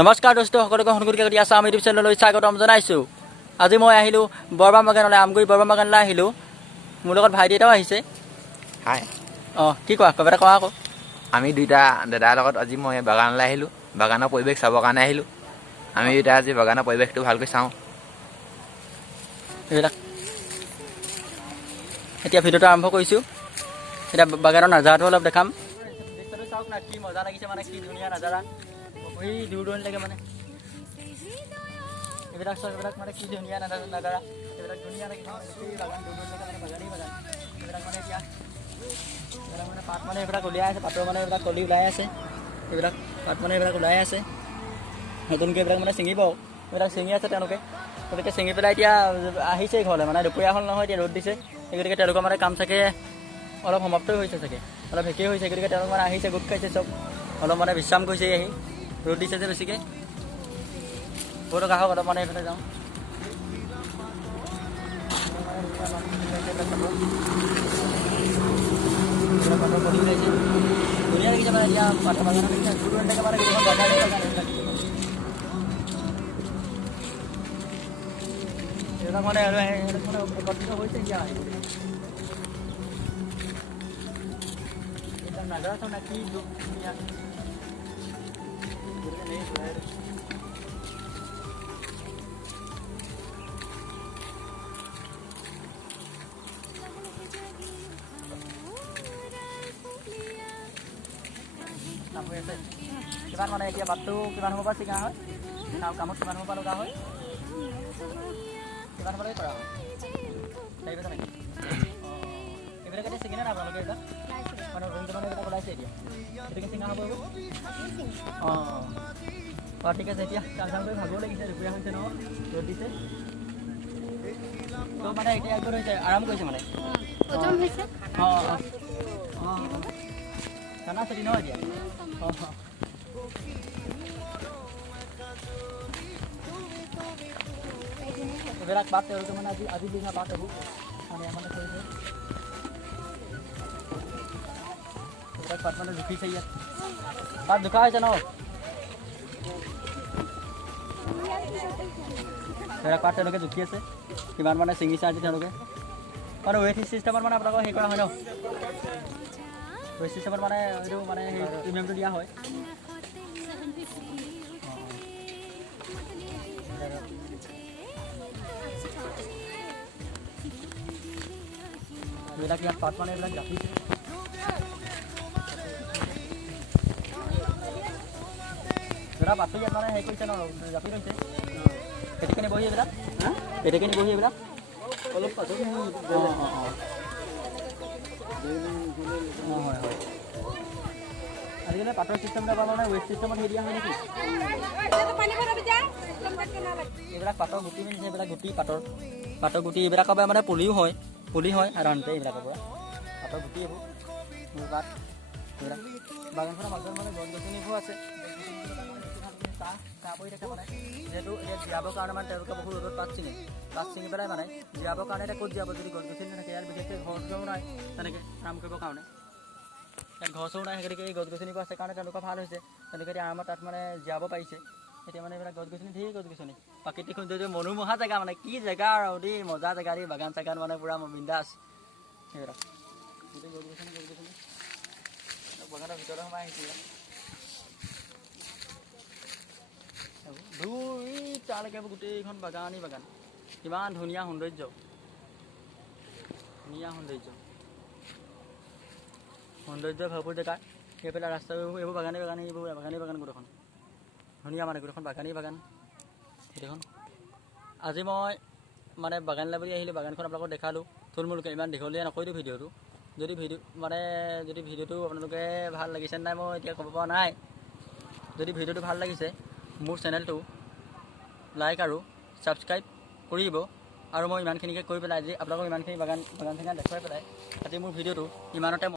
নমস্কাৰ দোস্ত সকলোকে সংস্কৃতি কৰি আছা আমি ইউটিউব চেনেললৈ স্বাগতম জনাইছোঁ। আজি মই আহিলোঁ বৰবাম বাগানলৈ, আমগুৰি বৰবাম বাগানলৈ আহিলোঁ। মোৰ লগত ভাইটি এটাও আহিছে। হাই, কি কোৱা কবা এটা কোৱা আকৌ। আমি দুইটা দাদাৰ লগত আজি মই বাগানলৈ আহিলোঁ। বাগানৰ পৰিৱেশ চাবৰ কাৰণে আহিলোঁ। আমি দুইটা আজি বাগানৰ পৰিৱেশটো ভালকৈ চাওঁ। এইবিলাক এতিয়া ভিডিঅ'টো আৰম্ভ কৰিছোঁ। এতিয়া বাগানৰ নাজাৰাটো অলপ দেখাম। চাওক না কি মজা লাগিছে, মানে কি ধুনীয়া নাজাৰা। এই দূৰ দূৰণিলৈকে মানে এইবিলাক চব এইবিলাক মানে কি ধুনীয়া নাজাৰা। এইবিলাক ধুনীয়া লাগিছে মানে গোটেই বাগান দূৰ দূৰণিলৈকে মানে বাগানেই বাগান। এইবিলাক মানে এতিয়া এইবিলাক মানে পাত মানে এইবিলাক উলিয়াই আছে, পাতৰ মানে এইবিলাক কলি ওলাই আছে। এইবিলাক পাত মানে এইবিলাক ওলাই আছে, নতুনকৈ এইবিলাক মানে ছিঙিব। এইবিলাক ছিঙি আছে তেওঁলোকে, গতিকে ছিঙি পেলাই এতিয়া আহিছে ঘৰলৈ। মানে দুপৰীয়া হ'ল নহয়, এতিয়া ৰ'দ দিছে। সেই গতিকে তেওঁলোকৰ মানে কাম চাগে অলপ সমাপ্তই হৈছে চাগে, অলপ শেষেই হৈছে। গতিকে তেওঁলোক মানে আহিছে, গোট খাইছে চব, অলপ মানে বিশ্ৰাম কৰিছে আহি। ৰ'দ দিছে যে বেছিকৈ। বহুত টকা হওক, অলপ মানে এইফালে যাওঁ। ধুনীয়া লাগিছে মানে এতিয়া পাতৰ বাগানত দেখিছে দূৰ দূৰণিলৈকে মানে গোটেইখন বাগানেই বাগান। এইবিলাক মানে আৰু একত্ৰিত হৈছে এতিয়া এইবিলাক নাজাৰা চাওঁ না কি ধুনীয়া। কিমান মানে এতিয়া পাতটো কিমান সময়ৰ পৰা ছিঙা হয়, কামত কিমান সময়ৰ পৰা লগা হয়, কিমান সময়লৈকে কৰা হয়, লাগিব নেকি? এইবিলাক এতিয়া ছিঙিনে নাই আপোনালোকে? এইবিলাক মানে নতুনকৈ মানে এইবিলাক ওলাইছে এতিয়া, গতিকে ছিঙা হ'ব এইবোৰ। ঠিক আছে। এতিয়া কাম চাম কৰি ভাগৰ লাগিছে, দুপৰীয়া হৈছে নহয়, ৰ'দ দিছে। ত' মানে এতিয়া একদম হৈছে, আৰাম কৰিছে মানে। খানা চুটি নহয় এতিয়া। এইবিলাক পাত তেওঁলোকে মানে আজি দিনা পাত এইবোৰ মানে কৰিছে। এইবিলাক পাত মানে জুখিছে ইয়াত, পাত জোখা হৈছে ন। এইবিলাক পাত তেওঁলোকে জুখি আছে, কিমান মানে ছিঙিছে আজি তেওঁলোকে। মানে ৱেইট চিষ্টেমত মানে আপোনালোকৰ হেৰি কৰা হয় ন, ৱেইট চিষ্টেমত মানে এইটো মানে সেই প্ৰিমিয়ামটো দিয়া হয়। এইবিলাক ইয়াত পাত মানে এইবিলাক জাপিছে। দাদা পাতটো ইয়াত মানে হেৰি কৰিছে ন, জাপি লৈছে। পেটিকেনি বহি এইবিলাক, পেটিকেনি বহি এইবিলাক অলপ পাছত হয়। আজিকালি পাতৰ চিষ্টেমটো আপোনাৰ মানে ৱেট চিষ্টেমত হেৰি দিয়া হয় নেকি? এইবিলাক পাতৰ গুটি মেলিছে, এইবিলাক গুটি পাতৰ গুটি এইবিলাকৰ পৰা মানে পুলি হয় সাধাৰণতে এইবিলাকৰ পৰা পাতৰ গুটি এইবোৰ পাত। এইবিলাক বাগানখনৰ মাজত মানে গছ গছনিবোৰ আছে, চাহ পৰি থাকে মানে। যিহেতু এতিয়া জীয়াবৰ কাৰণে মানে তেওঁলোকে বহুত ৰ'দত পাত ছিঙি পেলাই মানে জীয়াবৰ কাৰণে এতিয়া ক'ত জীয়াব যদি গছ গছনি নাথাকে। ইয়াত বিশেষকৈ ঘৰ চৰো নাই তেনেকৈ কাম কৰিবৰ কাৰণে, ইয়াত ঘৰ চৰো নাই। গতিকে এই গছ গছনিবোৰ আছে কাৰণে তেওঁলোকৰ ভাল হৈছে, তেওঁলোকে এতিয়া আৰামত তাত মানে জীয়াব পাৰিছে। এতিয়া মানে এইবিলাক গছ গছনি, ধেৰ গছ গছনি, প্ৰাকৃতিক সৌন্দৰ্য, মনোমোহা জেগা মানে কি জেগা আৰু দেই, মজা জেগা দেই। বাগান চাগান মানে পূৰা বিন্দাছ। সেইবিলাক গোটেই গছ গছনি বাগানৰ ভিতৰত সোমাই আহিছিলে। দূৰ তালৈকে গোটেইখন বাগানেই বাগান। কিমান ধুনীয়া সৌন্দৰ্য, ভৰপূৰ জেগা। সেইফালে ৰাস্তাবোৰ এইবোৰ বাগানেই বাগান গোটেইখন ধুনীয়া মানে গোটেইখন বাগানেই বাগান গোটেইখন। আজি মই মানে বাগানলৈ বুলি আহিলোঁ, বাগানখন আপোনালোকক দেখালোঁ থুলমূলকৈ, ইমান দীঘলীয়া নকৰিলোঁ ভিডিঅ'টো। যদি ভিডিঅ'টো আপোনালোকে ভাল লাগিছে নাই মই এতিয়া ক'ব পৰা নাই। যদি ভিডিঅ'টো ভাল লাগিছে মোৰ চেনেলটো লাইক আৰু ছাবস্ক্ৰাইব কৰিব। আৰু মই ইমানখিনিকে কৰি পেলাই আজি আপোনালোকক ইমানখিনি বাগান চাগান দেখুৱাই পেলাই আজি মোৰ ভিডিঅ'টো ইমানতে